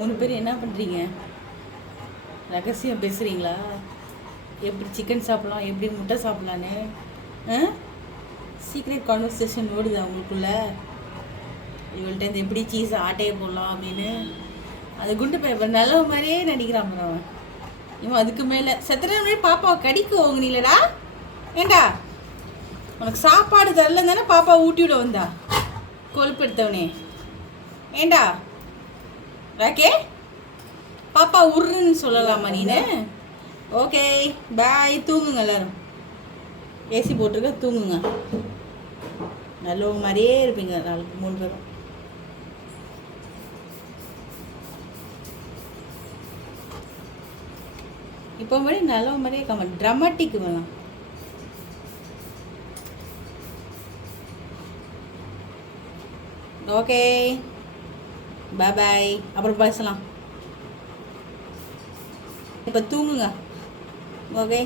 3 பேர் என்ன பண்ணுறீங்க? ரகசியம் பேசுகிறீங்களா? எப்படி சிக்கன் சாப்பிட்லாம், எப்படி முட்டை சாப்பிட்லான்னு சீக்ரெட் கான்வர்சேஷன் ஓடுதா உங்களுக்குள்ள? இவள்கிட்ட எப்படி சீஸ் ஆட்டையை போடலாம் அப்படின்னு. அது குண்டு பையன் நல்ல மாதிரியே நடிக்கிறான் அவன். இவன் அதுக்கு மேலே சத்திர மாதிரி பாப்பாவை கடிக்க ஓங்குனீங்களடா. ஏண்டா உனக்கு சாப்பாடு தரலன்னு தானே பாப்பா ஊட்டி விட வந்தா? கொழுப்பெடுத்தவனே. ஏண்டா ராக்கே, பாப்பா உருன்னு சொல்லலாமா நீனு? ஓகே பாய், தூங்குங்க எல்லாரும். ஏசி போட்டிருக்க, தூங்குங்க. நல்ல மாதிரியே இருப்பீங்க 3 பேரும். இப்போ மாதிரி நல்ல மாதிரியே ட்ராமாட்டிக் வேணாம். ஓகே பாய், அப்புறம் பேசலாம். இப்போ தூங்குங்க. ஓகே.